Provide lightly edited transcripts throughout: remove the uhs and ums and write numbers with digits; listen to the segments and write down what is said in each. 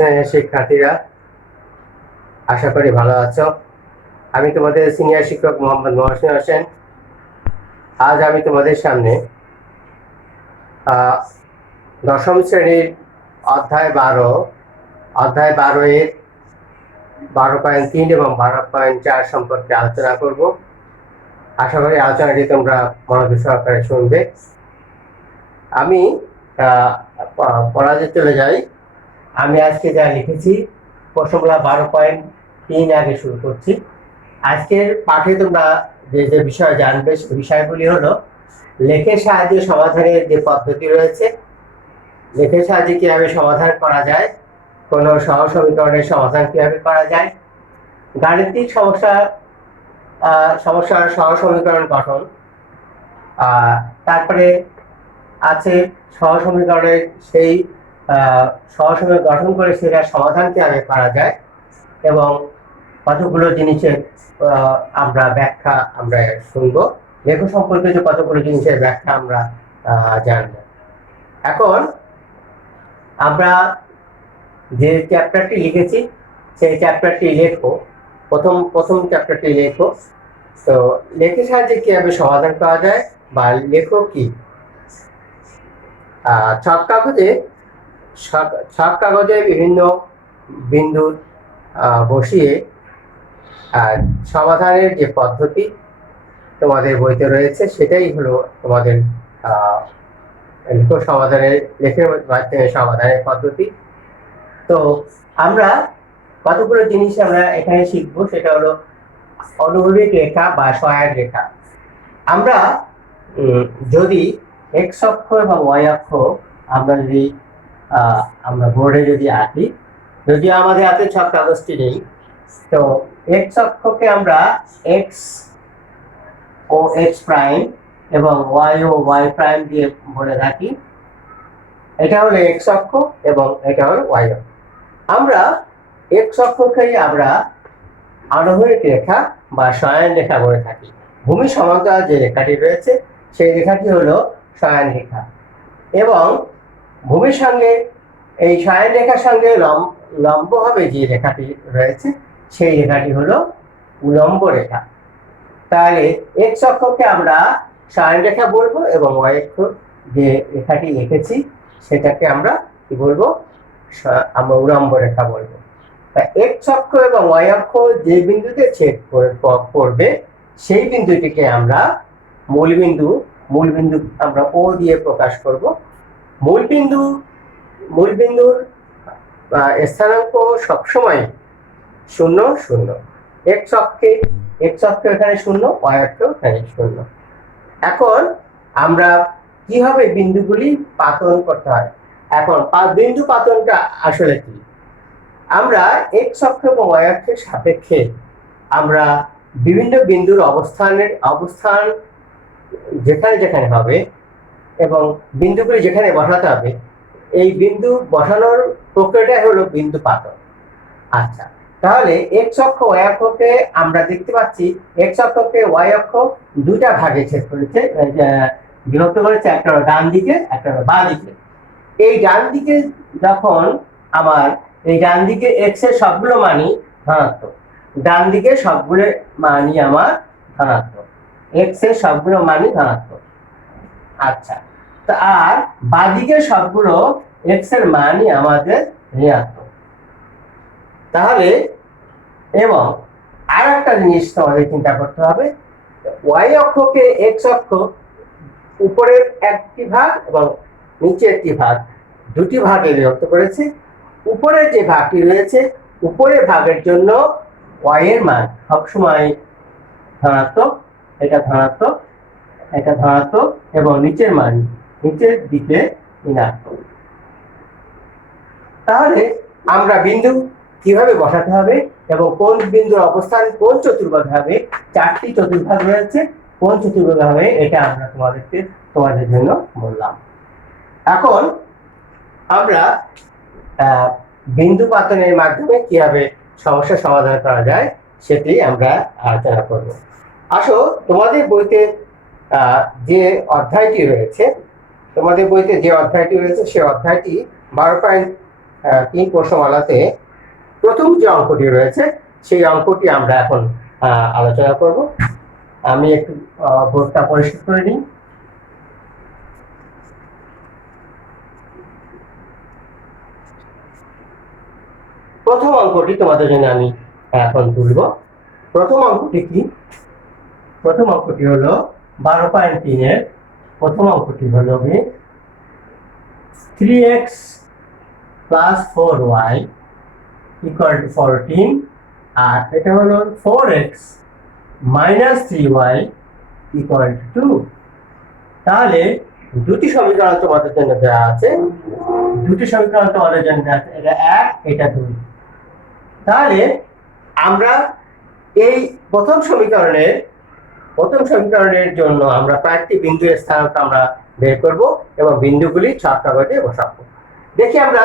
শ্রেণীর শিক্ষার্থীরা, আশা করি ভালো আছো। আমি তোমাদের সিনিয়র শিক্ষক মোহাম্মদ মহসিন হোসেন। আজ আমি তোমাদের সামনে দশম শ্রেণীর অধ্যায় 12 এর 12.3 এবং 12.4 সম্পর্কে আলোচনা করব। আশা করি আলোচনাটি তোমরা মনোযোগ সহকারে শুনবে। আমি পড়াতে চলে যাই। আমি আজকে যা লিখেছি প্রশ্নগুলো 12.3 আগে শুরু করছি। আজকের পাঠে তোমরা যে যে বিষয় জানবে সেই বিষয়গুলি হলো লেখের সাহায্যে সমাধানের যে পদ্ধতি রয়েছে, লেখের সাহায্যে কিভাবে সমাধান করা যায়, কোনো সহজ সমীকরণের সমাধান কিভাবে করা যায়, গাণিতিক সমস্যার সহজ সমীকরণ গঠন, তারপরে আছে সহজ সমীকরণের সেই সহজ সমীকরণ গঠন করে সেটা সমাধান কিভাবে করা যায় এবং কতগুলো জিনিসের আমরা শুনবো। লেখ সম্পর্কে যে কতগুলো জিনিসের ব্যাখ্যা আমরা জানব। এখন আমরা যে চ্যাপ্টারটি লিখেছি সেই চ্যাপ্টারটি লেখো। প্রথম চ্যাপ্টারটি লেখো। তো লেখের সাহায্যে কিভাবে সমাধান করা যায় বা লেখো কি। ছক কাগজে বিভিন্ন বিন্দু বসিয়ে সমাধানের যে পদ্ধতি তোমাদের বইতে রয়েছে সেটাই হলো তোমাদের লেখের মাধ্যমে সমাধানের পদ্ধতি। তো আমরা কতগুলো জিনিস আমরা এখানে শিখবো, সেটা হলো অনুভূমিক রেখা বা সহায়ক রেখা। আমরা যদি এক্স অক্ষ এবং ওয়াই অক্ষ আমরা বোর্ডে যদি আঁকি, যদিও আমাদের হাতে ছক কাগজটি নেই, তো এক্স অক্ষকে আমরা এক্স ও এক্স প্রাইম এবং ওয়াই ও ওয়াই প্রাইম দিয়ে বলে থাকি। এটা হলো এক্স অক্ষ এবং এটা হলো ওয়াই অক্ষ। আমরা এক্স অক্ষকেই আমরা আনুভূমিক রেখা বা সহায়ক রেখা বলে থাকি। ভূমি সমান্তরাল যে রেখাটি রয়েছে সেই রেখাটি হলো সহায়ক রেখা এবং ভূমির সঙ্গে এই সহায়ক রেখার সঙ্গে লম্বভাবে যে রেখাটি রয়েছে সেই রেখাটি হলো উলম্ব রেখা। তাহলে এক্স অক্ষকে আমরা সহায়ক রেখা বলবো এবং ওয়াই অক্ষ যে রেখাটি এঁকেছি সেটাকে আমরা কি বলবো, আমরা উলম্ব রেখা বলবো। এক্স অক্ষ এবং ওয়াই অক্ষ যে বিন্দুতে ছেদ করবে সেই বিন্দুটিকে আমরা মূল বিন্দু আমরা ও দিয়ে প্রকাশ করব। মূল বিন্দুর স্থানাঙ্ক সবসময় 0 0। এক্স অক্ষে এখানে 0, ওয়াই অক্ষে এখানে 0। এখন আমরা কিভাবে বিন্দুগুলি পাতন করতে হয়। এখন বিন্দু পাতনটা আসলে কি, আমরা এক্স অক্ষ এবং ওয়াই অক্ষের সাপেক্ষে আমরা বিভিন্ন বিন্দুর অবস্থান যেখানে যেখানে হবে এবং বিন্দুগুলি যেখানে বসাতে হবে, এই বিন্দু বসানোর প্রক্রিয়াটাই হলো বিন্দু পাতন। আচ্ছা, তাহলে এক্স অক্ষ ওয়াই অক্ষকে আমরা দেখতে পাচ্ছি এক্স অক্ষকে ওয়াই অক্ষ দুটা ভাগে ছেদ করেছে, বিভক্ত করেছে, একটা হলো ডান দিকে একটা হলো বাঁ দিকে। এই ডান দিকে যখন এই ডান দিকে এক্স এর সবগুলো মানই ধনাত্মক, ডান দিকে সবগুলো মানই আমার ধনাত্মক, এক্স এর সবগুলো মানই ধনাত্মক। আচ্ছা, তো আর বাঁদিকে সবগুলো এক্স এর মানই আমাদের ঋণাত্মক। তাহলে এবং আর একটা জিনিস তোমাদের চিন্তা করতে হবে, ওয়াই অক্ষকে এক্স অক্ষ উপরের একটি ভাগ এবং নিচে একটি ভাগ, দুটি ভাগে বিভক্ত করেছে। উপরের যে ভাগটি রয়েছে উপরের ভাগের জন্য ওয়াই এর মান সবসময় ধনাত্মক, এটা ধনাত্মক এবং নিচের দিকে ঋণাত্মক। তাহলে আমরা বিন্দু কিভাবে বসাতে হবে এবং কোন বিন্দুর অবস্থান কোন চতুর্ভুজে হবে, 4টি চতুর্ভুজ রয়েছে, কোন চতুর্ভুজে হবে এটা আমরা তোমাদের জন্য বললাম। এখন আমরা বিন্দু পাতনের মাধ্যমে কিভাবে সমস্যা সমাধান করা যায় সেটি আমরা আলোচনা করব। আসো, তোমাদের বইতে যে অধ্যায়টি রয়েছে সেই অধ্যায়টি 12.3 তিন প্রশ্নমালাতে প্রথম যে অঙ্কটি রয়েছে সেই অঙ্কটি আমরা এখন আলোচনা করব। আমি একটু বোর্ডটা পরিষ্কার করে নিই। প্রথম অঙ্কটি তোমাদের জন্য আমি এখন তুলব। প্রথম অঙ্কটি কি? প্রথম অঙ্কটি হলো 12.3 এর প্রথম অঙ্কটি হলো 3x plus 4y equal to 14, আর এটা হলো 4x minus 3y equal to 2। তাহলে দুটি সমীকরণ তোমাদের জন্য দেওয়া আছে, দুটি সমীকরণ তোমাদের জন্য দেওয়া আছে, এটা 1 এটা 2। তাহলে আমরা এই প্রথম সমীকরণের জন্য আমরা কয়েকটি বিন্দু স্থানাঙ্ক আমরা বের করব এবং বিন্দুগুলি ছক কাগজে বসাবো। দেখি আমরা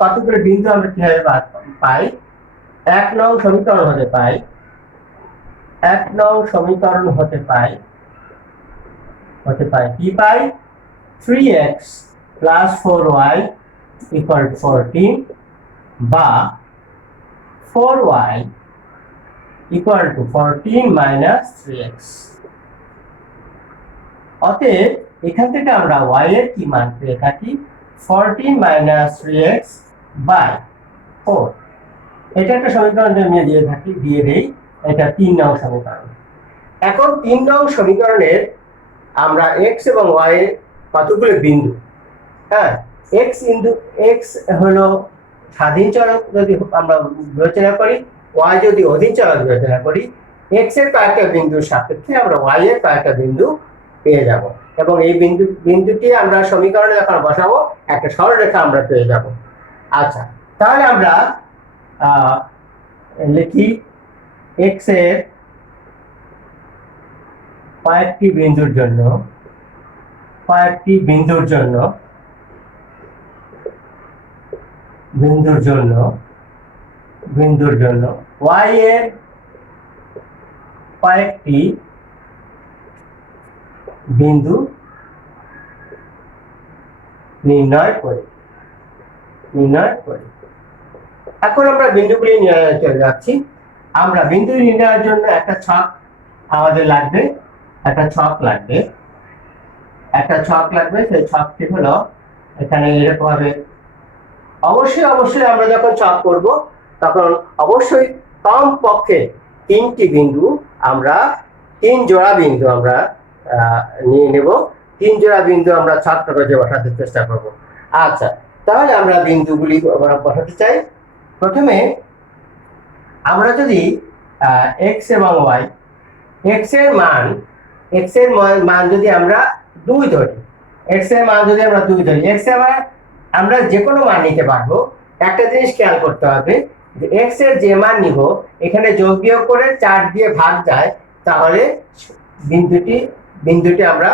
কতগুলো বিন্দু আমরা কিভাবে পাই। 1 নং সমীকরণ হতে পাই 3x plus 4y equal to 14 বা 4y equal to 14 minus 3x। অতএব এখান থেকে আমরা y এর কি মান পেয়ে থাকি 14 minus 3x by 4। এটা একটা সমীকরণ আমি দিয়ে দেই, এটা 3 নং সমীকরণ। এখন 3 নং সমীকরণের আমরা x এবং y এর কতগুলো বিন্দু, হ্যাঁ, x হলো স্বাধীন চলক যদি আমরা বিবেচনা করি, y যদি অধীন চলক বিবেচনা করি, x এর কয়েকটা বিন্দুর সাপেক্ষে আমরা y এর কয়েকটা বিন্দু পেয়ে যাব এবং এই বিন্দুটি আমরা সমীকরণে যখন বসাবো একটা সরলরেখা আমরা পেয়ে যাব। আচ্ছা, তাহলে আমরা লিখি x এর কয়েকটি বিন্দুর জন্য y এর কয়েকটি বিন্দু নির্ণয় করি। এখন আমরা বিন্দুগুলি নির্ণয় চলে যাচ্ছি। আমরা বিন্দু নির্ণয়ের জন্য একটা ছক আমাদের লাগবে, একটা ছক লাগবে। সেই ছকটি হলো এখানে এরকম ভাবে। অবশ্যই আমরা যখন ছক করব তখন অবশ্যই কমপক্ষে 3টি বিন্দু আমরা 3 জোড়া বিন্দু আমরা নিয়ে নেব। 3 জোড়া বিন্দু আমরা ছক কাগজে বসাতে চেষ্টা করব। আচ্ছা, তাহলে আমরা বিন্দুগুলি বসাতে চাই। প্রথমে আমরা যদি x এবং y, x এর মান যদি আমরা 2 ধরি, x এর আমরা যে কোনো মান নিতে পারবো। একটা জিনিস খেয়াল করতে হবে যে x এর যে মান নিব এখানে যোগ বিয়োগ করে 4 দিয়ে ভাগ যায়, তাহলে বিন্দুটি আমরা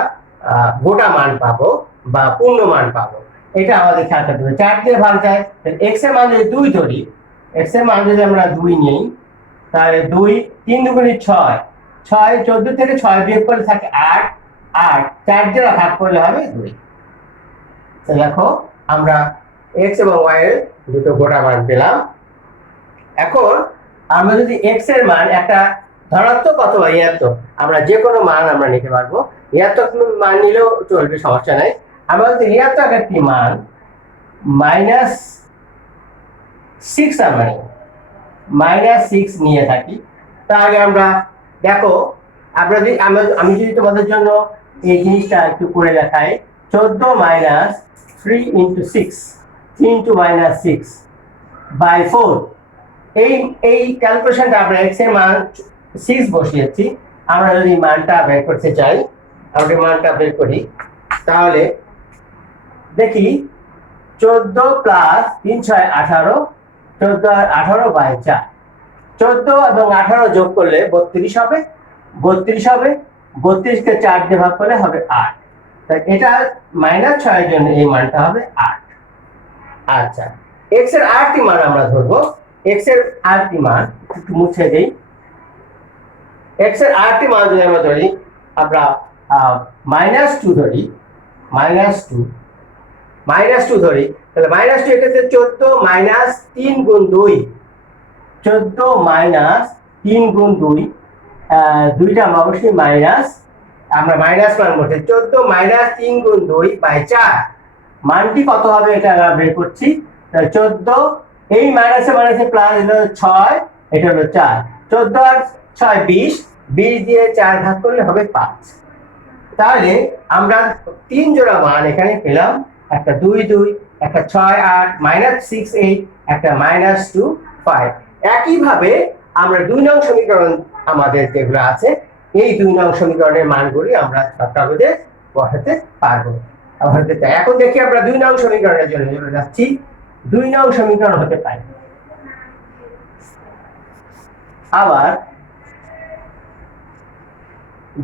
গোটা মান পাবো বা পূর্ণ মান পাবো। এটা আমাদের খেয়াল করতে হবে। 4 দিয়ে ভাগ যায়, x এর মান যদি 2 ধরি, x এর মান যদি আমরা 2 নিই, তাহলে 2 3 দুগুণে 6, 14 থেকে 6 বিয়োগ করলে থাকে 8, 4 দিয়ে ভাগ করলে হবে 2। তো দেখো আমরা x এবং y এর দুটো গোটা মান পেলাম। এখন আমরা যদি x এর মান একটা ধনাত্মক অথবা ঋণাত্মক, আমরা যে কোনো মান আমরা নিতে পারবো। ঋণাত্মক মান নিলেও চলবে, সমস্যা নাই। আমরা যদি ঋণাত্মক একটি মান -6 -6 নিয়ে থাকি, তাহলে আমরা দেখো আমি যদি তোমাদের জন্য এই জিনিসটা একটু করে দেখাই। 14 - 3 × 6, 3 × -6 by 4। এই ক্যালকুলেশনটা আমরা x এর মান 6 বসিয়েছি। আমরা যদি মানটা বের করতে চাই, আমরা মানটা বের করি, তাহলে দেখি 14 + 3 = 6 = 18, 14 আর 18 by 4, 14 এবং 18 যোগ করলে 32 হবে। 32কে 4 দিয়ে ভাগ করলে হবে 8। তাই এটা -6 এর জন্য এই মানটা হবে 8। আচ্ছা, x এর আরেকটি মান আমরা ধরবো। x এর আরেকটি মান একটু মুছে দেই। x এর আরেকটি মান যদি আমরা ধরি, আমরা -2 ধরি, -2 -2 ধরি, তাহলে -2 এক্ষেত্রে 14 মাইনাস 3 গুণ 2, 14 মাইনাস 3 গুণ 2, দুইটা অবশ্যই মাইনাস, আমরা মাইনাস মান বলছি, 14 মাইনাস 3 গুণ 2 বাই 4, মানটি কত হবে এটা আমরা বের করছি। 14 এই মাইনাসে মাইনাসে প্লাস হলো 6, এটা হলো 4, 14 আর 6 20, 20 দিয়ে 4 ভাগ করলে হবে 5। তাহলে আমরা 3 জোড়া মান এখানে পেলাম, একটা 2 2, একটা 6 8, -6 8, একটা -2 5। একইভাবে আমরা 2 নং সমীকরণ আমাদের যেগুলো আছে, এই 2 নং সমীকরণের মানগুলি আমরা ছক কাগজে বসাতে পারবো। এখন দেখি আমরা 2 নং সমীকরণের জন্য চলে যাচ্ছি। 2 নং সমীকরণ হতে পারে আবার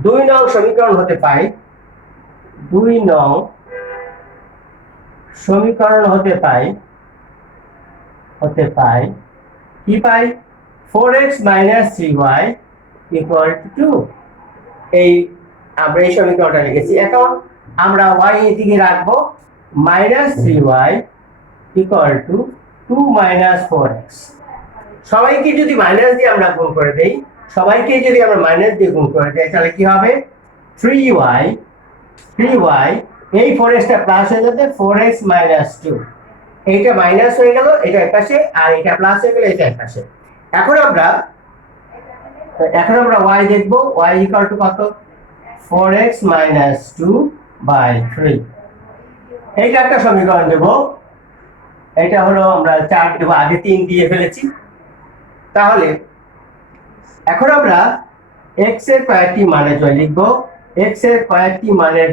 2 নং সমীকরণ হতে পারে 2 নং সমীকরণ হতে পায় কি পাই 4x - 3y = 2। এই আমরা এই সমীকরণটা লিখেছি। এখন আমরা y এদিকে রাখবো, -3y = 2 - 4x। সবাইকে যদি মাইনাস দিয়ে আমরা গুণ করে দেই, সবাইকে যদি আমরা মাইনাস দিয়ে গুণ করে দেই, তাহলে কি হবে 3y, এই 4x টা প্লাস হয়ে যাবে 4x - 2, এইটা মাইনাস হয়ে গেল, এটা একপাশে, আর এটা প্লাস হয়ে গেল, এটা একপাশে। এখন আমরা y দেখব, y = কত 4x - 2/3। এইটা একটা সমীকরণ দেব, এটা হলো আমরা 4 দেব, আগে 3 দিয়ে ফেলেছি। তাহলে এখন আমরা x এর কয়েকটি মানের জন্য লিখব, x এর কয়েকটি মানের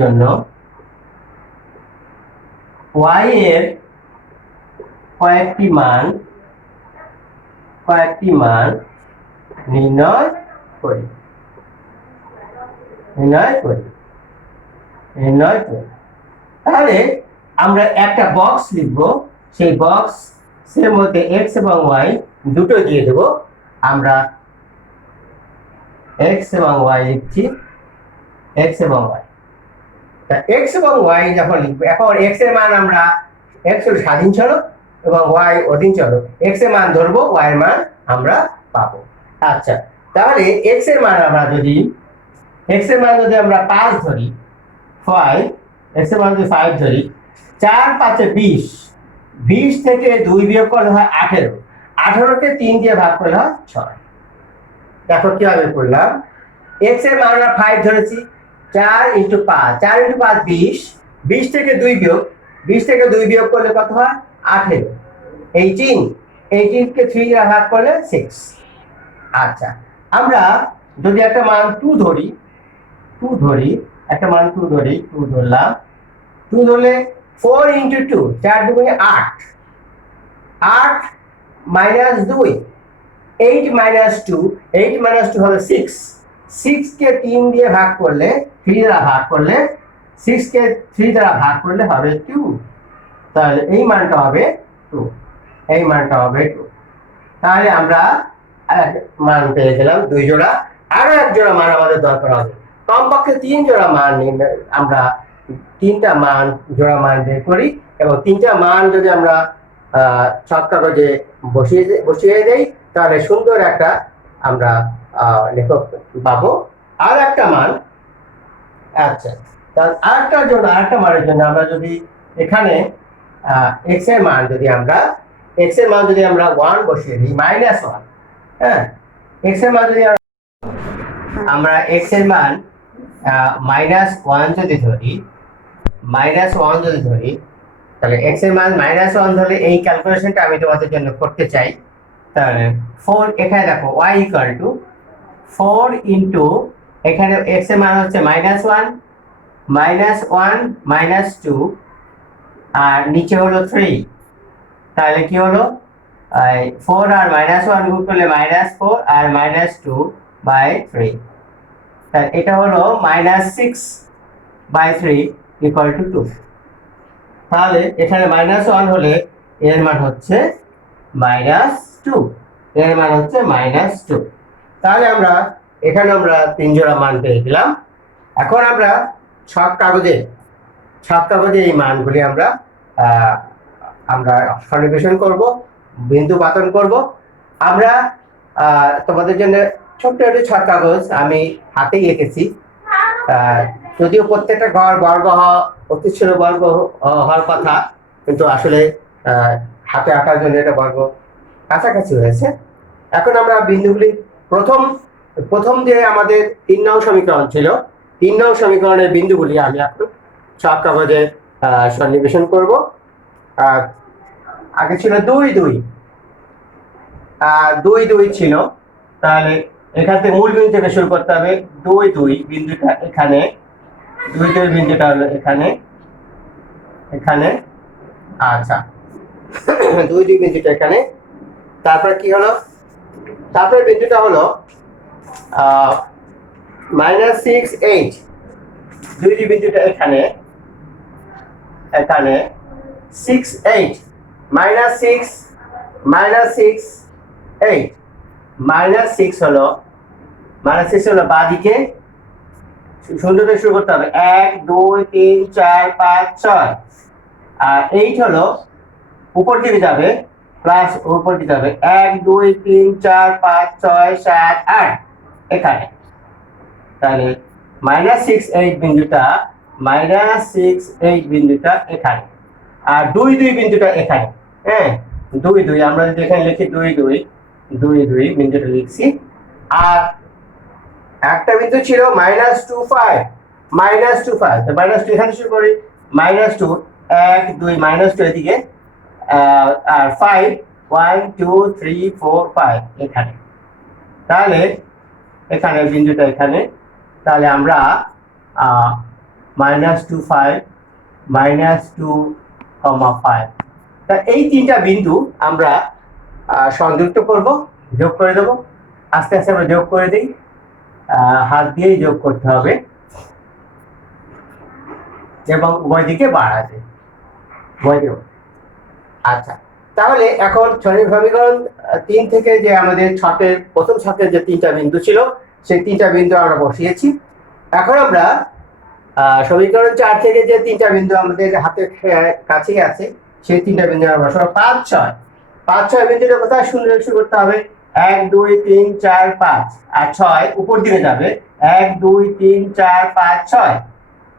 জন্য y এর কয়েকটি মান নির্ণয় করি। তাহলে আমরা একটা বক্স লিখব, সেই বক্সের মধ্যে x এবং y দুটো দিয়ে দেব। আমরা x এবং y লিখছি, x এবং y। তা x এবং y যখন লিখবো, এখন x এর মান আমরা, x হলো স্বাধীন চলক এবং y অধীন চলক, x এর মান ধরবো, y এর মান আমরা পাবো। আচ্ছা, তাহলে x এর মান যদি আমরা 5 ধরি, 5, x এর মান যদি 5 ধরি, 4 5 20, 20 থেকে 2 বিয়োগ করলে হয় 18, 18 কে 3 দিয়ে ভাগ করলে হয় 6। দেখো কিভাবে করলাম, x এর মান আমরা 5 ধরেছি, 4 × 5, 4 × 5 20, 20 থেকে 2 বিয়োগ করলে কত হয় 18, 18 কে 3 দিয়ে ভাগ করলে 6। আচ্ছা, আমরা যদি একটা মান 2 ধরি, একটা মান 2 ধরলাম, 2 ধরলে 4 × 2, 4 × 2 = 8, 8 - 2, 8 - 2, 8 - 2 হবে 6, 6 কে 3 দিয়ে ভাগ করলে, 3 দ্বারা ভাগ করলে, 6 কে 3 দ্বারা ভাগ করলে হবে 2। তাহলে এই মানটা হবে 2, তাহলে আমরা মান পেয়ে গেলাম 2 জোড়া। আরো এক জোড়া মান আমাদের দরকার হবে, কমপক্ষে 3 জোড়া মান আমরা 3টা জোড়া মান বের করি, এবং 3টা মান যদি আমরা ছক কাগজে বসিয়ে দেই, তাহলে সুন্দর একটা আমরা লেখক পাবো। আর একটা মান, আচ্ছা, তাহলে আরেকটা মানের জন্য আমরা যদি এখানে x এর মান যদি আমরা 1 বসিয়ে দিই, -1, হ্যাঁ, x এর মান যদি আমরা x এর মান -1 যদি ধরি, তাহলে x এর মান -1 ধরলে এই ক্যালকুলেশনটা আমি তোমাদের জন্য করতে চাই। তাহলে 4, এখানে দেখো y = 4 * এখানে x এর মান হচ্ছে -1, -2, আর নিচে হলো 3। তাহলে কি হলো, 4 আর -1 গুণ করলে -4 আর -2/3, তাহলে এটা হলো -6/3 = 2। তাহলে এখানে -1 হলে এর মান হচ্ছে -2, তাহলে এখানে আমরা 3 জোড়া মান পেয়ে গেলাম। এখন আমরা ছক কাগজে এই মানগুলি আমরা আমরা সন্নিবেশন করব, বিন্দু পাতন করব। আমরা তোমাদের জন্য ছোট্ট একটি ছক কাগজ আমি হাতেই এঁকেছি। যদিও প্রত্যেকটা ঘর বর্গ অতিচ্ছন্ন বর্গ হওয়ার কথা, কিন্তু আসলে হাতে আঁকার জন্য এটা বর্গ কাছাকাছি হয়েছে। এখন আমরা বিন্দুগুলি প্রথম যে আমাদের 3 নং সমীকরণ ছিল, 3 নং সমীকরণের বিন্দুগুলি আমি এখন ছক কাগজে সন্নিবেশন করব। আগে ছিল 2 2 2 2 ছিল, তাহলে এখান থেকে মূল বিন্দু থেকে শুরু করতে হবে। 2 2 বিন্দুটা এখানে, 2 2 বিন্দুটা হলো এখানে, আচ্ছা 2 2 বিন্দুটা এখানে। তারপরে কি হলো, তারপরে বিন্দুটা হলো -6 8, 2 2 বিন্দুটা এখানে 6 8, -6 8, -6 হলো বাঁদিকে শূন্য থেকে শুরু করতে হবে। 1 2 3 4 5 6, আর 8 হলো উপর দিকে যাবে, প্লাস উপর দিকে যাবে 1 2 3 4 5 6 7 8 এখানে। তাহলে -6 8 বিন্দুটা এখানে, আর 2 2 বিন্দুটা এখানে। হ্যাঁ, 2 2 আমরা যদি এখানে লিখি 2 2 বিন্দুটা লিখছি। আর একটা বিন্দু ছিল -2 5, তো -2 এখানে শুরু করি। -2 1 2 -2 এদিকে, আর 5 1 2 3 4 5 এখানে। তাহলে এখানে বিন্দুটা এখানে, তাহলে আমরা -2 5 -2, 5, তা এই 3টা বিন্দু আমরা সংযুক্ত করব, যোগ করে দেব। আস্তে আস্তে আমরা যোগ করে দিই, হাত দিয়েই যোগ করতে হবে এবং উভয় দিকে বাড়াতে। আচ্ছা, তাহলে এখন সমীকরণ 3 থেকে যে আমাদের প্রথম ছকের যে 3টা বিন্দু ছিল, সেই 3টা বিন্দু আমরা বসিয়েছি। এখন আমরা সমীকরণ 4 থেকে যে 3টা বিন্দু আমাদের হাতের কাছেই আছে, সেই 3টা বিন্দু আমরা বসাবো। 5 6 বিন্দুটা কোথায় শুরু করতে হবে? 1 2 3 4 5, আর 6 উপর দিকে যাবে। 1 2 3 4 5 6,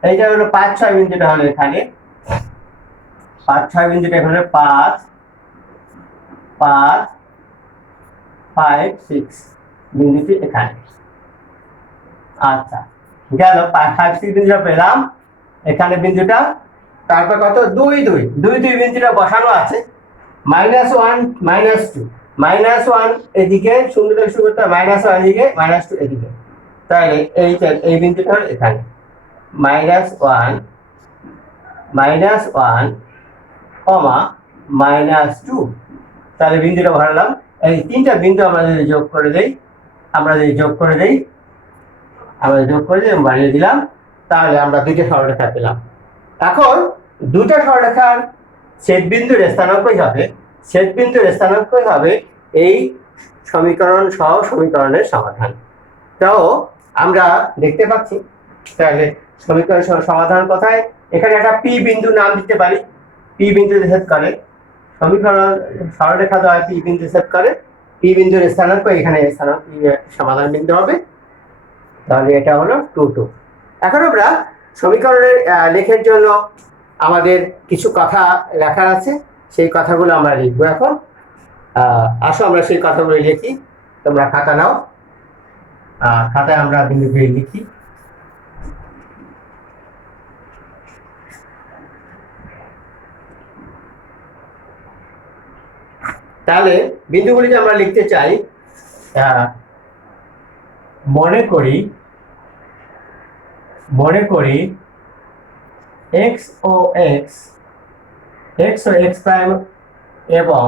এইটা হলো 5 6 বিন্দুটা হলো এখানে। 5 6 বিন্দুটা এখানে 5 5 5 6 বিন্দুটি এখানে। আচ্ছা, গেল 5 6 বিন্দুটা পেলাম এখানে বিন্দুটা। তারপর কত? 2 2 বিন্দুটা বসানো আছে। -1 -2, -1 এদিকে শূন্য থেকে শুরু করতে হবে, -1 এদিকে, -2 এদিকে। তাহলে এই বিন্দুটা এখানে -1 -2, তাহলে বিন্দুটা ভরালাম। এই 3টা বিন্দু আমরা যদি যোগ করে দেই, বাড়িয়ে দিলাম, তাহলে আমরা 2টা সরলরেখা পেলাম। এখন 2টা সরলরেখার ছেদবিন্দুর স্থানাঙ্কই হবে এই সমীকরণের সমাধান। তাও আমরা দেখতে পাচ্ছি। তাহলে সমীকরণ সমাধান কোথায়? এখানে একটা পি বিন্দু নাম দিতে পারি, পি বিন্দু ছেদ করে। সমীকরণ সরলরেখা দ্বয় পি বিন্দু ছেদ করে, পি বিন্দুর স্থানাঙ্ক এখানে সমাধান বিন্দু হবে। তাহলে এটা হলো 2 2। এখন আমরা সমীকরণের লেখার জন্য আমাদের কিছু কথা লেখার আছে, সেই কথাগুলো আমরা লিখবো এখন। আসো আমরা সেই কথাগুলো লিখি। তোমরা খাতা নাও, খাতায় আমরা বিন্দুগুলি লিখি। তাহলে বিন্দুগুলি যে আমরা লিখতে চাই, মনে করি x ও x প্রাইম এবং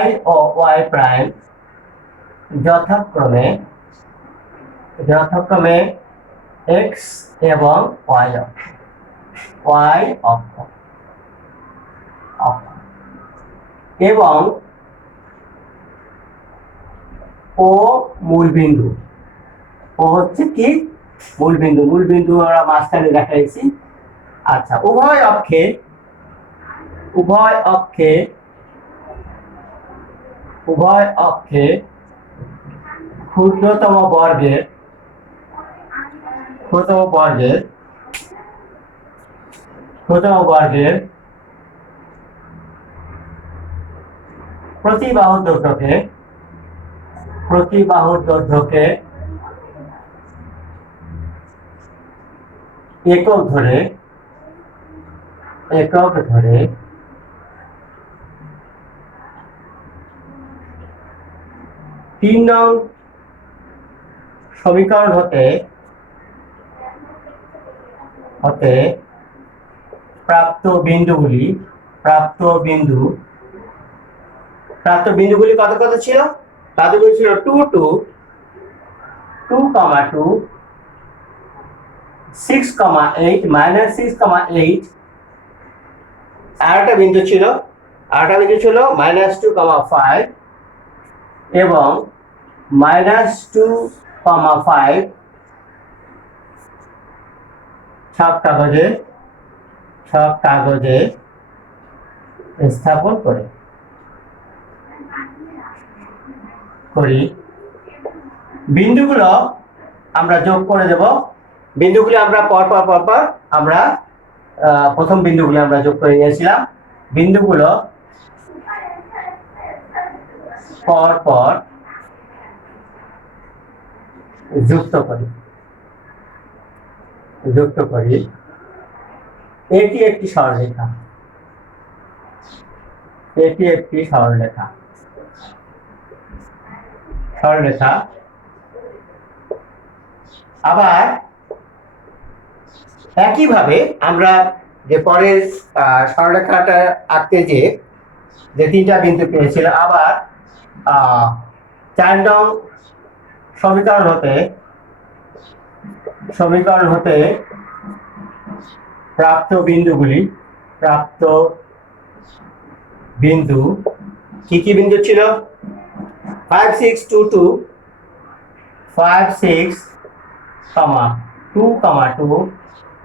y ও y প্রাইম যথাক্রমে x এবং y অক্ষ এবং ও মূল বিন্দু, ও হচ্ছে কি মূল বিন্দু আমরা মাঝখানে দেখাইছি। আচ্ছা, উভয় অক্ষে ক্ষুদ্রতম বর্গের প্রতি বাহুর দৈর্ঘ্যকে একক ধরে 3 নং সমীকরণ হতে প্রাপ্ত বিন্দুগুলি কত কত ছিল? প্রাপ্তগুলি ছিল 2, 2, 2, 6,8, -6,8। আরেকটা বিন্দু ছিল -2,5 এবং -2,5 সব কাগজে স্থাপন করি। বিন্দুগুলো আমরা যোগ করে দেব। বিন্দুগুলি আমরা পর আমরা প্রথম বিন্দুগুলি আমরা যোগ করে নিয়েছিলাম। বিন্দুগুলো পর যুক্ত করি। এটি একটি সরলরেখা। আবার একইভাবে আমরা যে পরের সরলরেখাটা আঁকতে যে 3টা বিন্দু পেয়েছিল, আবার 4 নং সমীকরণ হতে প্রাপ্ত বিন্দু কি বিন্দু ছিল? 5, 6, 2, 2, 5, 6, 2, 2,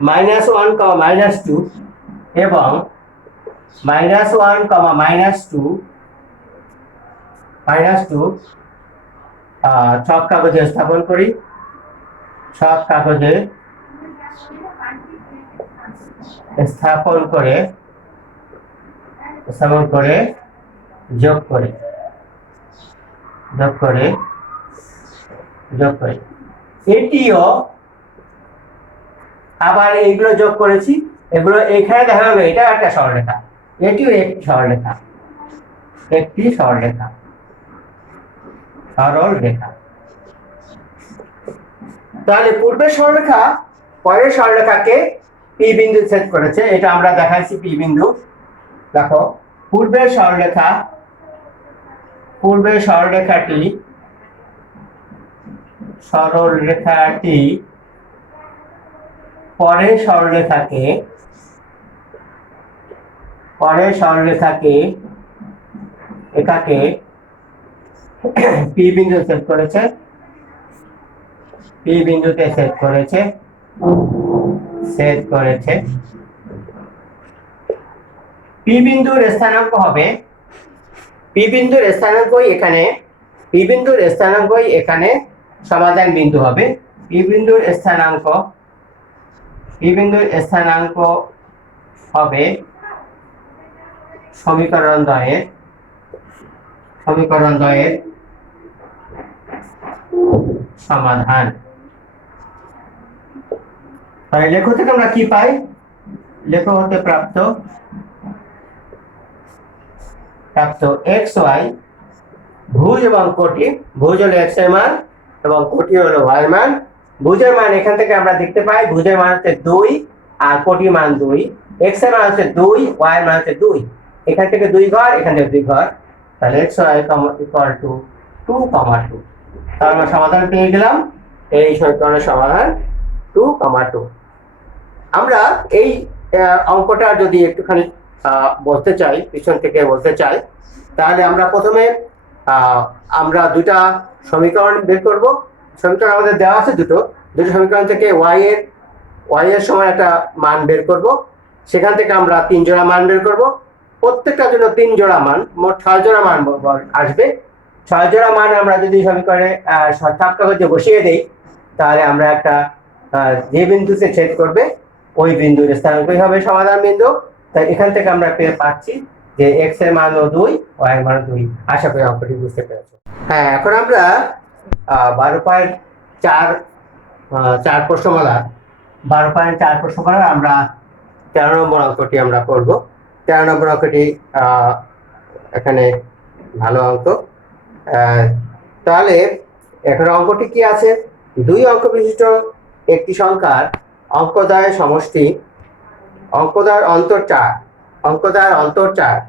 -1, -2 এবং -1, -2 ছক কাগজে স্থাপন করি। স্থাপন করে যোগ করে এটিও আবার এইগুলো যোগ করেছি। এগুলো এখানে দেখা গেল এটা একটা সরলরেখা, এটিও একটি সরলরেখা। তাহলে পূর্বের সরলরেখা পরের সরলরেখাকে পি বিন্দু ছেদ করেছে, এটা আমরা দেখাইছি পি বিন্দু। দেখো, পূর্বের সরলরেখাটি পরের সরলরেখাকে এটাকে পি বিন্দু ছেদ করেছে, পি বিন্দুতে ছেদ করেছে। পি বিন্দুর স্থানাঙ্ক হবে, পি বিন্দুর স্থানাঙ্কই এখানে সমাধান বিন্দু হবে। পি বিন্দুর স্থানাঙ্ক হবে সমীকরণ দ্বয়ের সমাধান। তাহলে লেখ থেকে আমরা কি পাই? লেখ হতে প্রাপ্ত xy ভুজ এবং কোটি। ভুজ হলো x এর মান এবং কোটি হলো y এর মান। ভুজের মান এখান থেকে আমরা দেখতে পাই, ভুজের মান হচ্ছে 2 আর কোটির মান 2। x এর মান হচ্ছে 2, y এর মান হচ্ছে 2। এখান থেকে 2 ঘর, এখান থেকে 2 ঘর, তাহলে xy = 2, 2। তাহলে আমরা সমাধান পেয়ে গেলাম। এই সমীকরণের সমাধান 2, 2। আমরা এই অঙ্কটা যদি একটুখানি পিছন থেকে বলতে চাই, তাহলে আমরা প্রথমে আমরা দুটা সমীকরণ বের করব। সমীকরণ আমাদের দেওয়া আছে দুটো, দুটো সমীকরণ থেকে ওয়াই এর সমান একটা মান বের করব, সেখান থেকে আমরা 3 জোড়া মান বের করব, প্রত্যেকটার জন্য 3 জোড়া মান, মোট 6 জোড়া মান আসবে। 6 জোড়া মান আমরা যদি সমীকরণে ছাপ কাগজে বসিয়ে দেই, তাহলে আমরা একটা যে বিন্দুতে ছেদ করবে ওই বিন্দুর স্থানাঙ্কই হবে সমাধান বিন্দু। তাই এখান থেকে আমরা পেয়ে পাচ্ছি যে x এর মানও 2, y এর মানও 2। আশা করি অঙ্কটি বুঝতে পেরেছো। হ্যাঁ, এখন আমরা 12.4 প্রশ্নমালা 12.4 প্রশ্নমালার আমরা 13 নম্বর অঙ্কটি আমরা করব। 13 নম্বর অঙ্কটি এখানে ভালো অঙ্ক। তাহলে এখন অঙ্কটি কি আছে? 2 অঙ্ক বিশিষ্ট একটি সংখ্যার অঙ্কদ্বয়ের সমষ্টি অঙ্কদ্বয়ের অন্তর 4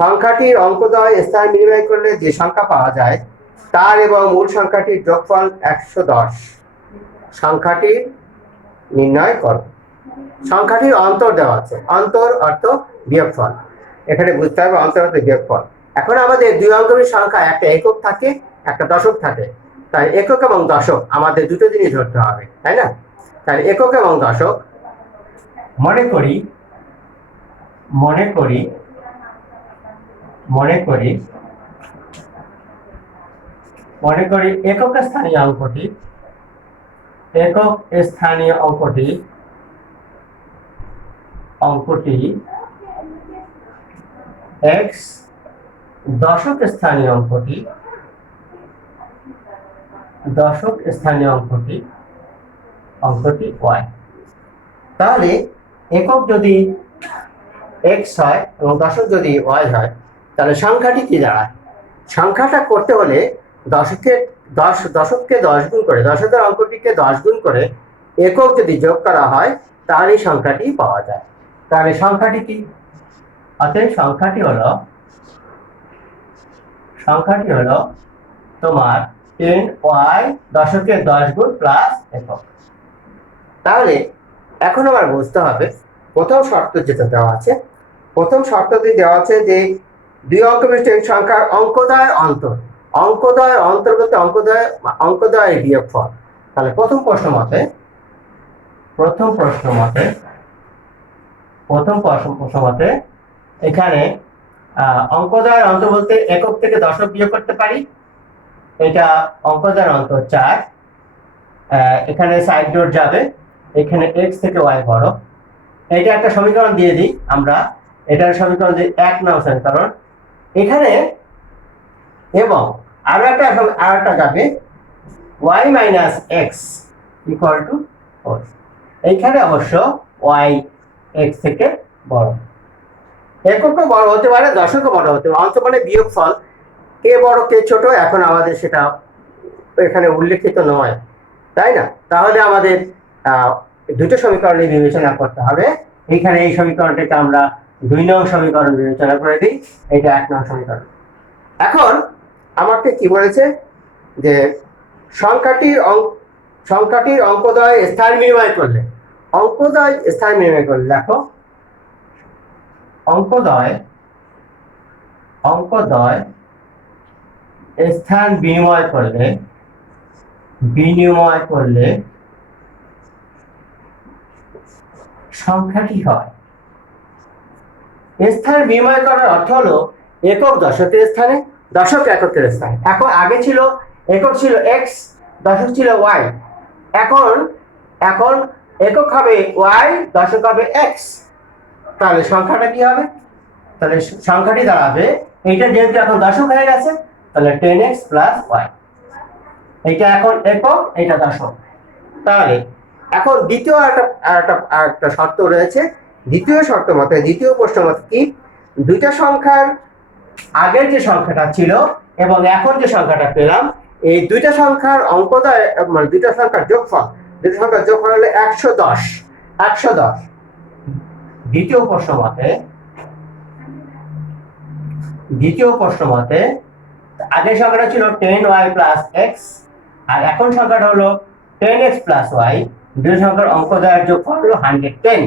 সংখ্যাটির অঙ্কদ্বয় স্থান বিনিময় করলে যে সংখ্যা পাওয়া যায় তার এবং মূল সংখ্যাটির যোগফল 110। সংখ্যাটি নির্ণয় করো। সংখ্যাটির অন্তর দেওয়া আছে, অন্তর অর্থ বিয়োগফল, এখানে বুঝতে হবে অন্তর অর্থ বিয়োগফল। এখন আমাদের 2 অঙ্ক বিশিষ্ট সংখ্যা একটা একক থাকে, একটা দশক থাকে। তাই একক এবং দশক আমাদের দুটো জিনিস ধরতে হবে, তাই না? তাই একক এবং দশক মনে করি একক স্থানীয় অঙ্কটি x, দশক স্থানীয় অঙ্কটি y। তাহলে একক যদি x হয় এবং দশক যদি y হয়, তাহলে সংখ্যাটি কি দাঁড়ায়? সংখ্যাটা করতে হলে দশককে 10 গুণ করে, দশকের অঙ্কটিকে 10 গুণ করে একক যদি যোগ করা হয় তাহলে সংখ্যাটি পাওয়া যায়। তাহলে সংখ্যাটি কি? অতএব সংখ্যাটি হলো তোমার 10y, দশকের 10 গুণ প্লাস একক। তাহলে এখন আবার বুঝতে হবে প্রথম শর্ত যেটা দেওয়া আছে, প্রথম শর্তটি দেওয়া আছে যে 2 অঙ্ক বিশিষ্ট সংখ্যার অঙ্কদ্বয়ের অন্তর বলতে অঙ্কদ্বয়ের বিয়োগফল। তাহলে প্রথম প্রশ্ন মতে এখানে অঙ্কদ্বয়ের অন্তর বলতে একক থেকে দশক বিয়োগ করতে পারি। এটা অঙ্কদ্বয়ের অন্তর 4, এখানে সাইড ডট যাবে, এখানে x থেকে y বড়। এটা একটা সমীকরণ দিয়ে দিই আমরা, এটার সমীকরণ দিয়ে 1 নং সমীকরণ এখানে, এবং আরো একটা যাবে y minus x equal to 4। এইখানে অবশ্য y x থেকে বড়। এককও বড় হতে পারে, দশকও বড় হতে পারে, অন্ত মানে বিয়োগফল কে বড় কে ছোট এখন আমাদের সেটা এখানে উল্লেখিত নয়, তাই না? তাহলে আমাদের দুটো সমীকরণে বিবেচনা করতে হবে। এখানে এই সমীকরণটাকে আমরা 2 নং সমীকরণ বিবেচনা করে দিই, এটা 1 নং সমীকরণ। এখন আমাকে কি বলেছে যে সংখ্যাটির অঙ্কদ্বয় স্থান বিনিময় করলে, দেখো অঙ্কদ্বয় স্থান বিনিময় করলে সংখ্যাটি হয়। স্থান বিনিময় করার অর্থ হলো একক দশকের স্থানে, দশক এককের স্থানে। এখন আগে ছিল একক ছিল x, দশক ছিল y। এখন একক হবে y, দশক হবে x। তাহলে সংখ্যাটা কি হবে? তাহলে সংখ্যাটি দাঁড়াবে, এইটা যেহেতু এখন দশক হয়ে গেছে, তাহলে 10x প্লাস y। এইটা এখন একক, এইটা দশক। তাহলে এখন দ্বিতীয় একটা শর্ত রয়েছে। দ্বিতীয় প্রশ্ন মতে কি, দুইটা সংখ্যার আগের যে সংখ্যাটা ছিল এবং এখন যে সংখ্যাটা পেলাম, এই দুইটা সংখ্যার অঙ্কদ্বয় মানে দুইটা সংখ্যার যোগফল হলো 110। দ্বিতীয় প্রশ্ন মতে আগের সংখ্যাটা ছিল 10y প্লাস x, আর এখন সংখ্যাটা হলো 10x প্লাস y। দুই সংখ্যার অঙ্কদ্বয়ের যোগফল হলো 110।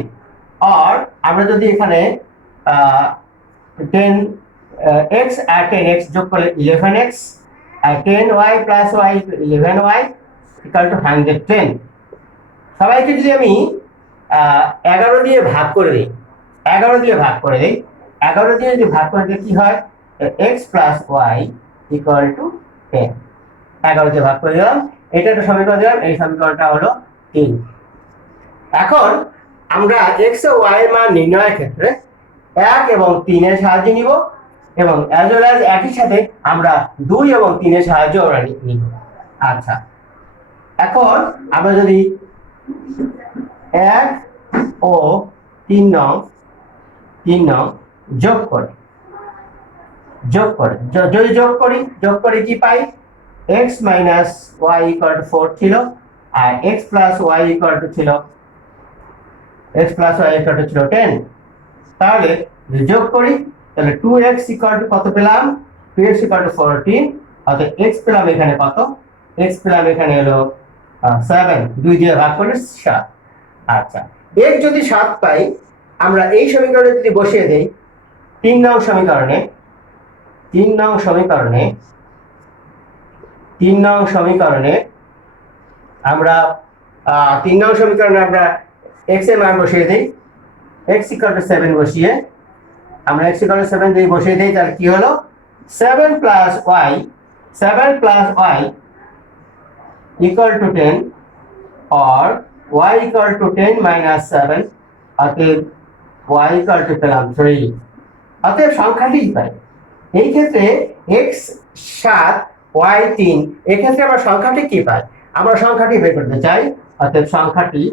আর আমরা যদি এখানে 10x আর 10x যোগ করলে 11x, আর 10y plus y 11y, equal to 110। সবাইকে যদি আমি 11 দিয়ে ভাগ করে দিই, 11 দিয়ে ভাগ করে দিই, 11 দিয়ে যদি ভাগ করে দিই কি হয়, x plus y equal to 10। 11 দিয়ে ভাগ করে দিলাম, এটা একটা সমীকরণ দিলাম, এই সমীকরণটা হলো 3। এখন আমরা x ও y এর মান নির্ণয়ের ক্ষেত্রে 1 এবং 3 এর সাহায্য নিব, এবং অ্যাজ ওয়েল অ্যাজ একই সাথে আমরা 2 এবং 3 এর সাহায্য আমরা নিব। আচ্ছা, এখন আমরা যদি 1 ও 3 নং যোগ করি, যদি যোগ করি কি পাই, x minus y equal to 4 ছিল, আর x plus y equal to ছিল 10। তাহলে যদি যোগ করি তাহলে 2x ইকুয়াল টু কত পেলাম, 2x ইকুয়াল টু 14, অর্থাৎ x পেলাম এখানে কত, x পেলাম এখানে হলো 7, 2 দিয়ে ভাগ করলে 7। আচ্ছা, x যদি 7 পাই, আমরা এই সমীকরণে যদি বসিয়ে দেই 3 নং সমীকরণে, 3 নং সমীকরণে আমরা 3 নং সমীকরণে আমরা x এর মান বসিয়ে দেই, x ইকুয়াল টু 7 বসিয়ে আমরা x ইকুয়াল টু 7 দিয়ে বসিয়ে দেই, তাহলে কি হলো 7 plus y equal to 10 or y equal to 10 minus 7, অতএব y ইকুয়াল টু পেলাম 3। অতএব সংখ্যাটি পাই। এই ক্ষেত্রে x 7 y 3, এই ক্ষেত্রে আমরা সংখ্যাটি কি পাই, আমরা সংখ্যাটি বের করতে চাই। অতএব সংখ্যাটি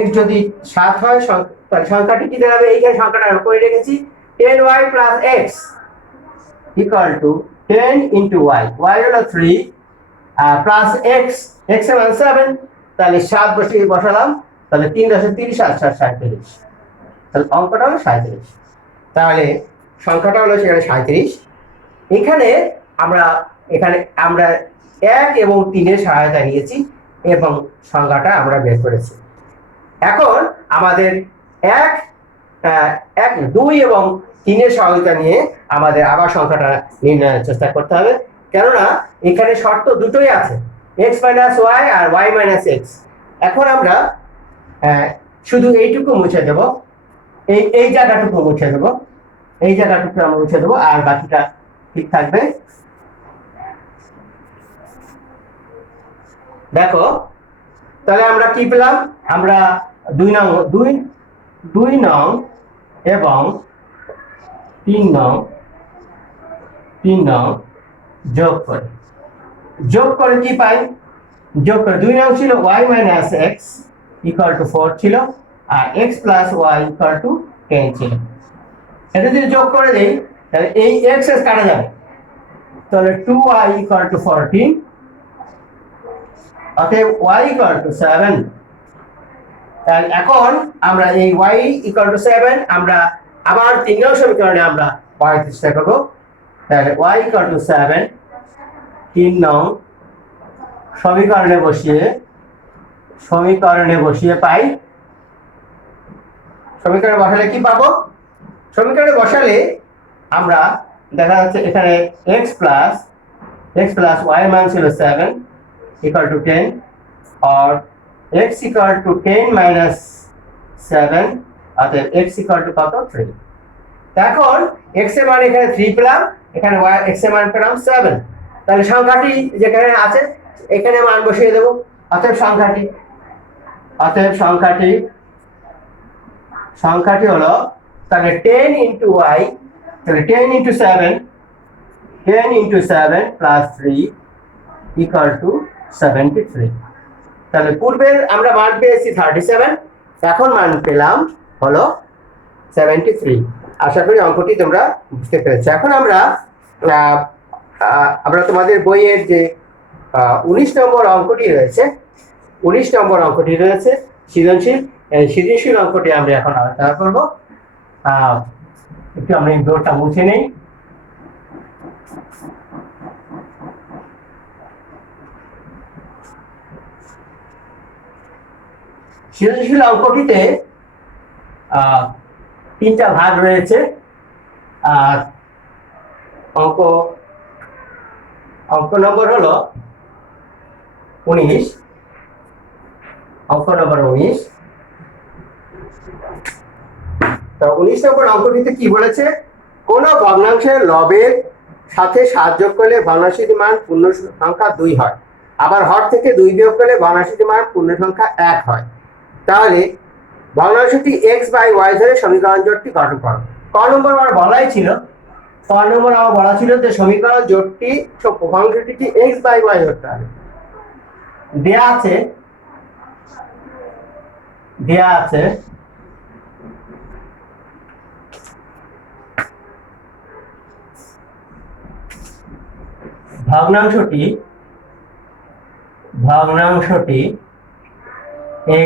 x যদি 7 হয়, তাহলে সংখ্যাটি কি দাঁড়াবে, এইখানে সংখ্যাটা আমরা করে রেখেছি 10y plus x equal to 10 into y, y হলো 3 প্লাস x এর মান 7, তাহলে 7 বসালাম, তাহলে 3 × 30 7 7 37, তাহলে অঙ্কটা হলো 37। তাহলে সংখ্যাটা হলো সেখানে 37। এখানে আমরা 1 এবং 3 এর সহায়তা নিয়েছি এবং সংখ্যাটা আমরা বের করেছি। এখন আমাদের 2 এবং 3 এর সহায়তা নিয়ে আমাদের আবার সংখ্যাটা নির্ণয়ের চেষ্টা করতে হবে, কেননা এখানে শর্ত দুটোই আছে, x মাইনাস ওয়াই আর y মাইনাস এক্স। এখন আমরা শুধু এইটুকু মুছে দেব, এই জায়গাটুকু মুছে দেব, আমরা মুছে দেবো, আর বাকিটা ঠিক থাকবে। দেখো, তাহলে আমরা কি পেলাম, আমরা 2 নং এবং 3 নং যোগ করে কি পাই, 2 নং ছিল y minus x equal to 4 ছিল, আর x plus y equal to 10 ছিল। এটা যদি যোগ করে দেই তাহলে এই x কাটা যাবে, তাহলে 2y ইকুয়াল টু 14, অতএব y ইকুয়াল টু 7। তাহলে এখন আমরা এই y ইকুয়াল টু 7 আমরা আবার 3 নং সমীকরণে আমরা পাওয়ার চেষ্টা করব। তাহলে y ইকুয়াল টু 7 3 নং সমীকরণে বসিয়ে পাই, সমীকরণে বসালে কি পাবো, সমীকরণে বসালে আমরা দেখা যাচ্ছে এখানে x প্লাস y মান ছিল 7 ইকুয়াল টু 10, और x ইকুয়াল টু 10 মাইনাস 7, অতএব x ইকুয়াল টু কত, 3। এখন x এর মান এখানে 3 পেলাম, এখানে x এর মান পেলাম 7, তাহলে সংখ্যাটি যেখানে আছে এখানে মান বসিয়ে দেব। অতএব সংখ্যাটি হলো তাহলে 10 ইনটু y, তাহলে 10 ইনটু 7 প্লাস 3 ইকুয়াল টু 73। তাহলে পূর্বের আমরা মান পেয়েছি 37, এখন মান পেলাম হলো 73। আশা করি অঙ্কটি তোমরা বুঝতে পেরেছো। এখন আমরা তোমাদের বইয়ের যে 19 নম্বর অঙ্কটি রয়েছে সৃজনশীল অঙ্কটি আমরা এখন আলোচনা করব। একটু আমরা এই বোর্ডটা মুছে নেই। সৃজনশীল অঙ্কটিতে 3টা ভাগ রয়েছে। অঙ্ক নম্বর হলো 19, অঙ্ক নম্বর 19। তো 19 নম্বর অঙ্কটিতে কি বলেছে, কোন ভগ্নাংশের লবের সাথে 7 যোগ করলে ভগ্নাংশটির মান পূর্ণ সংখ্যা 2 হয়, আবার হর থেকে 2 বিয়োগ করলে ভগ্নাংশটির মান পূর্ণ সংখ্যা 1 হয়। তাহলে ভগ্নাংশটি x বাই y ধরে সমীকরণ জোটটি গঠন করো। ক নম্বর আমার বলাই ছিল, ক নম্বর আমার বলা ছিল যে সমীকরণ জোটটি ভগ্নাংশটি x বাই y ধরতে হবে। দেয়া আছে ভগ্নাংশটি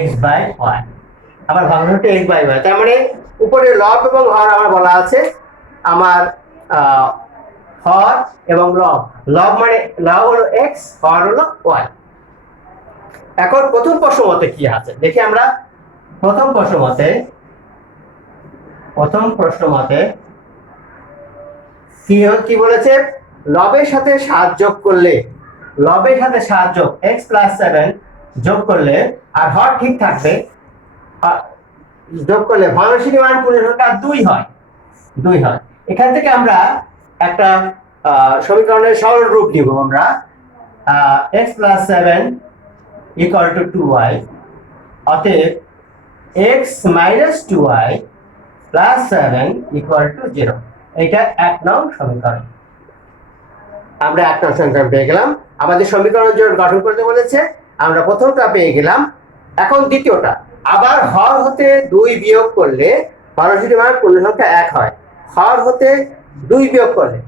x বাই y, আমার ভগ্নাংশটি x বাই y, তার মানে উপরে লব এবং হর আমার বলা আছে, আমার হর এবং লব, লব মানে লব হলো x, হর হলো y। এখন প্রথম প্রশ্ন মতে কি আছে দেখি আমরা। প্রথম প্রশ্ন মতে কি বলেছে, লবের সাথে 7 যোগ করলে, লবের সাথে 7 যোগ x প্লাস 7 যোগ করলে আর হর ঠিক থাকবে, যোগ করলে ভগ্নাংশটির মান পূর্ণ সংখ্যা 2 হয়। এখান থেকে আমরা একটা সমীকরণের সরল রূপ নিব আমরা, x plus 7 equal two 2y, অতএব x minus 2y plus 7 equal to 0। এটা 1 নং সমীকরণ। আমরা 1 নং সমীকরণ পেয়ে গেলাম। আমাদের সমীকরণ জোট গঠন করতে বলেছে, আমরা প্রথমটা পেয়ে গেলাম। এখন দ্বিতীয়টা, আবার হর হতে 2 বিয়োগ করলে ভগ্নাংশটির মান পূর্ণ সংখ্যা 1 হয়, হর হতে 2 বিয়োগ করলে।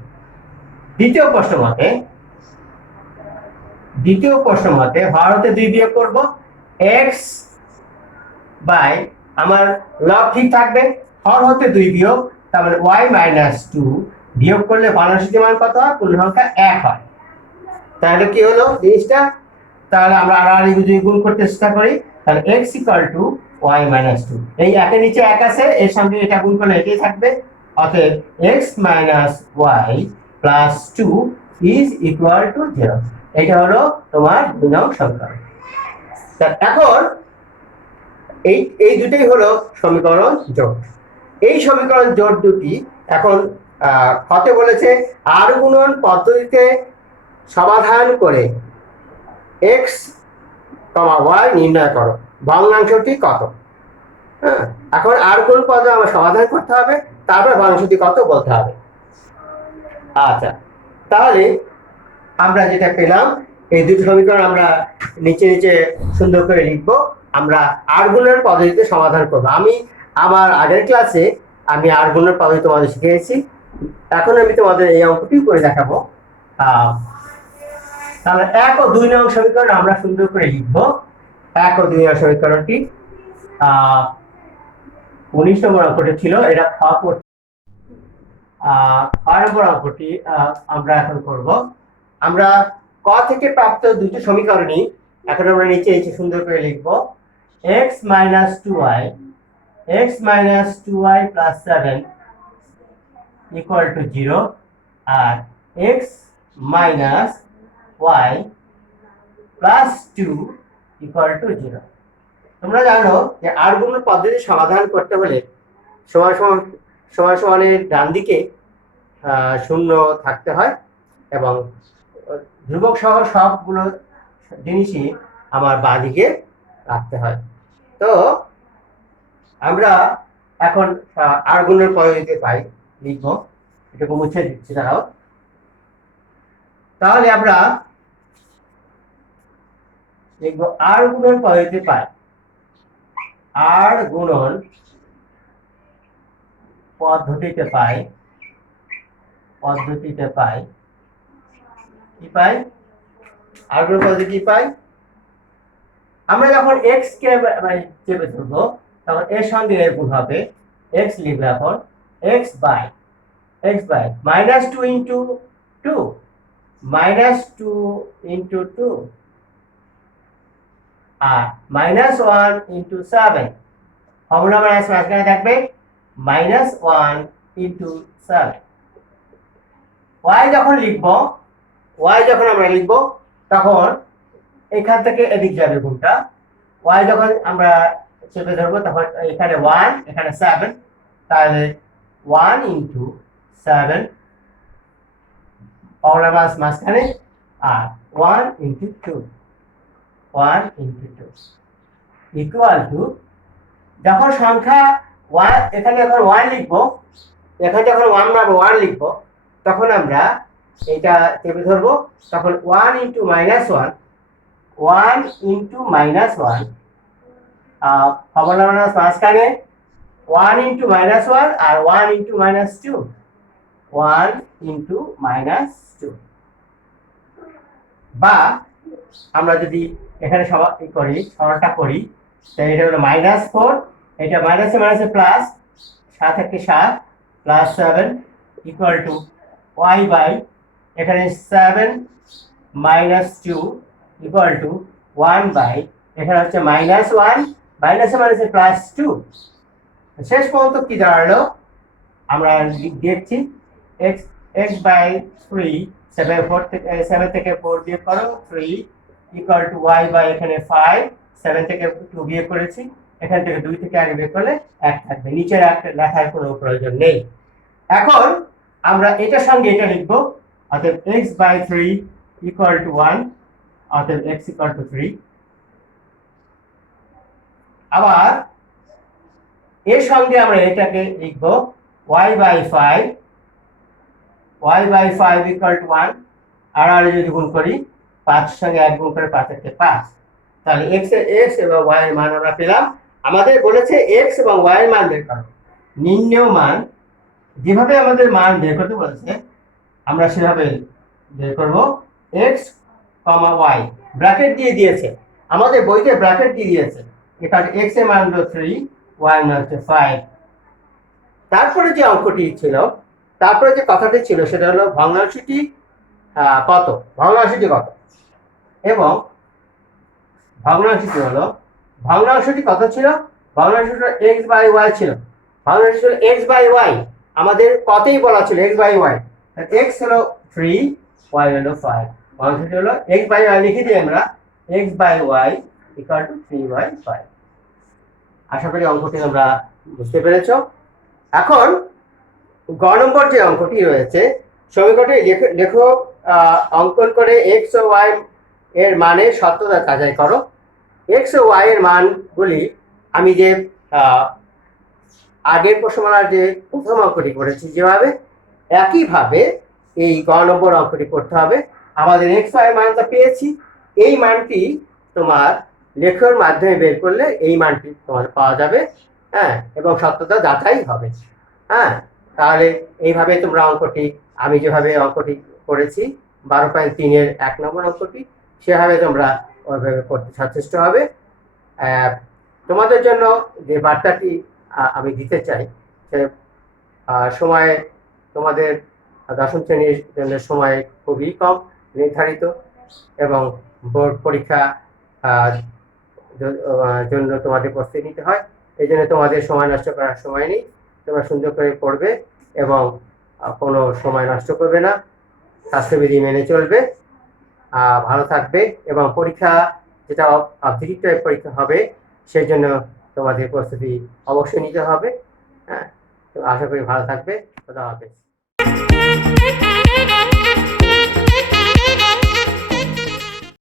দ্বিতীয় প্রশ্ন মতে হর হতে 2 বিয়োগ করব, x বাই, আমার লব ঠিক থাকবে, হর হতে 2 বিয়োগ, তার মানে y মাইনাস 2 বিয়োগ করলে ভগ্নাংশটির মান কত হয়, পূর্ণ সংখ্যা 1 হয়। তাহলে কি হলো জিনিসটা, তাহলে আমরা আর গুণ করতে চেষ্টা করি, তাহলে x equal to y minus 2, এই একের নিচে 1 আছে, এর সঙ্গে এটা গুণ করলে এটাই থাকবে, অতএব x minus y plus 2 is equal to 0। এটা হলো তোমার 2 নং সমীকরণ। এখন এই দুটোই হলো সমীকরণ জোট। এই সমীকরণ জোট দুটি এখন হতে বলেছে আর গুণন পদ্ধতিতে সমাধান করে x, y নির্ণয় করো, ভগ্নাংশটি কত। হ্যাঁ, এখন আর গুণ পদ্ধতি আমার সমাধান করতে হবে, তারপর ভগ্নাংশটি কত বলতে হবে। আচ্ছা, তাহলে আমরা যেটা পেলাম, এই দুটো সমীকরণ আমরা নিচে সুন্দর করে লিখবো। আমরা আর গুণের পদ্ধতিতে সমাধান করব। আমি আমার আগের ক্লাসে আমি আর গুণের পদ্ধতি তোমাদের শিখিয়েছি, এখন আমি তোমাদের এই অঙ্কটি করে দেখাবো। তাহলে 1 ও 2 নং সমীকরণ আমরা সুন্দর করে লিখবো। 1 ও 2 নং সমীকরণটি 19 নম্বর অঙ্কটি ছিল, এটা খ নম্বর অঙ্কটি আমরা এখন করব। আমরা ক থেকে প্রাপ্ত দুটো সমীকরণই এখন আমরা নিচে সুন্দর করে লিখবো। x minus 2y plus 7 equal to 0, আর x minus y plus 2 equal to 0। তোমরা জানো যে আর গুণের পদ্ধতি সমাধান করতে হলে সমানের ডান দিকে 0 থাকতে হয় এবং ধ্রুবক সহ সবগুলো জিনিসই আমার বাঁ দিকে রাখতে হয়। তো আমরা এখন আর গুণের পদ্ধতিতে লিখবো, এটাকে মুছে দিচ্ছি দাঁড়াও। তাহলে আমরা লিখবো আর গুণের পদ্ধতিতে আর গুণন পদ্ধতিতে কি পাই, আর গুণন পদ্ধতি কি পাই, আমরা যখন x কে চেপে ধরবো তখন এর সঙ্গে এর গুণ হবে, x লিখবে এখন x বাই মাইনাস 2 ইন্টু 2 আর মাইনাস 1 ইন্টু 7, ফর্মুলা মাঝখানে থাকবে মাইনাস 1 ইন্টু 7। y যখন আমরা লিখবো তখন এখান থেকে এদিক যাবে গুণটা, y যখন আমরা চেপে ধরবো তখন এখানে 1 এখানে 7, তাহলে 1 ইন্টু 7 পাওয়ার মাঝখানে, আর 1 ইন্টু 2 ইকুয়াল টু, যখন সংখ্যা 1 এখানে যখন 1 লিখবো, এখানে যখন 1 লিখবো, তখন আমরা এটা চেপে ধরবো, তখন 1 ইন্টু মাইনাস 1 খবর মাঝখানে 1 ইন্টু মাইনাস 1 আর 1 ইন্টু মাইনাস 2 বা আমরা যদি এখানে সরলটা করি, তাহলে এটা হলো -4, এটা মাইনাসে মাইনাসে প্লাস, 7 থেকে 7 plus 7 equal to y by এখানে 7 মাইনাস 2 ইকুয়াল টু 1 বাই এখানে হচ্ছে -1 মাইনাসে মাইনাসে প্লাস 2। শেষ পর্যন্ত কি দাঁড়ালো আমরা দেখছি, x বাই 3, 7 থেকে 4 বিয়োগ করো 3 ইকুয়াল টু y বাই এখানে 5, 7 থেকে 2 বিয়োগ করেছি, এখান থেকে 2 থেকে আগে বিয়োগ করলে 1 থাকবে, নিচের একটা লেখার কোনো প্রয়োজন নেই। এখন আমরা এটার সঙ্গে এটা লিখবো, অতএব x বাই 3 ইকুয়াল টু 1, অতএব x ইকুয়াল টু 3। আবার এর সঙ্গে আমরা এটাকে লিখবো y বাই 5 ইকুয়াল টু 1, আর যদি গুণ করি 5 সঙ্গে 1 গুণ করে 5 থেকে 5, তাহলে x এবং y এর মান আমরা পেলাম। আমাদের বলেছে x এবং y এর মান বের করো, নির্ণেয় মান যেভাবে আমাদের মান বের করতে বলেছে আমরা সেভাবে বের করব। x, y ব্র্যাকেট দিয়ে দিয়েছে, আমাদের বইতে ব্র্যাকেট দিয়ে দিয়েছে, এখানে x এর মান হলো 3, y এর মান হচ্ছে 5। তারপরে যে অঙ্কটি ছিল, তারপরে যে কথাটি ছিল সেটা হলো ভগ্নাংশটি কত, এবং ভগ্নাংশটি কত ছিল, ভগ্নাংশটি x বাই y ছিল, ভগ্নাংশটি ছিল x বাই y, আমাদের কতই বলা ছিল x বাই y, x হলো 3, y হলো 5, ভগ্নাংশটি হলো x বাই y, লিখে দিই আমরা x by y equal to 3/5। আশা করি অঙ্কটি আমরা বুঝতে পেরেছ। এখন গ নম্বর যে অঙ্কটি রয়েছে, সমীকরণে লেখো অঙ্কন করে x ও y এর মানের সত্যতা যাচাই করো। x ও y এর মানগুলি আমি যে আগের প্রশ্নমালার যে প্রথম অঙ্কটি করেছি যেভাবে, একইভাবে এই গ নম্বর অঙ্কটি করতে হবে। আমাদের x y মানটা পেয়েছি, এই মানটি তোমার লেখার মাধ্যমে বের করলে এই মানটি তোমার পাওয়া যাবে, হ্যাঁ, এবং সত্যতা যাচাই হবে। হ্যাঁ, তাহলে এইভাবে তোমরা অঙ্কটি, আমি যেভাবে অঙ্কটি করেছি 12.3 এর 1 নম্বর অঙ্কটি, সেভাবে তোমরা ওইভাবে করতে সচেষ্ট হবে। তোমাদের জন্য যে বার্তাটি আমি দিতে চাই, সে সময়, তোমাদের দশম শ্রেণীর জন্য সময় খুবই কম নির্ধারিত, এবং বোর্ড পরীক্ষা জন্য তোমাদের প্রস্তুতি নিতে হয়, এই জন্য তোমাদের সময় নষ্ট করার সময় নেই। তোমরা সুন্দর করে পড়বে এবং কোনো সময় নষ্ট করবে না, স্বাস্থ্যবিধি মেনে চলবে, ভালো থাকবে, এবং পরীক্ষা যেটা অবজেক্টিভ টাইপ পরীক্ষা হবে সেই জন্য তোমাদের প্রস্তুতি অবশ্যই নিতে হবে। হ্যাঁ, তো আশা করি ভালো থাকবে। খোদা হাফেজ।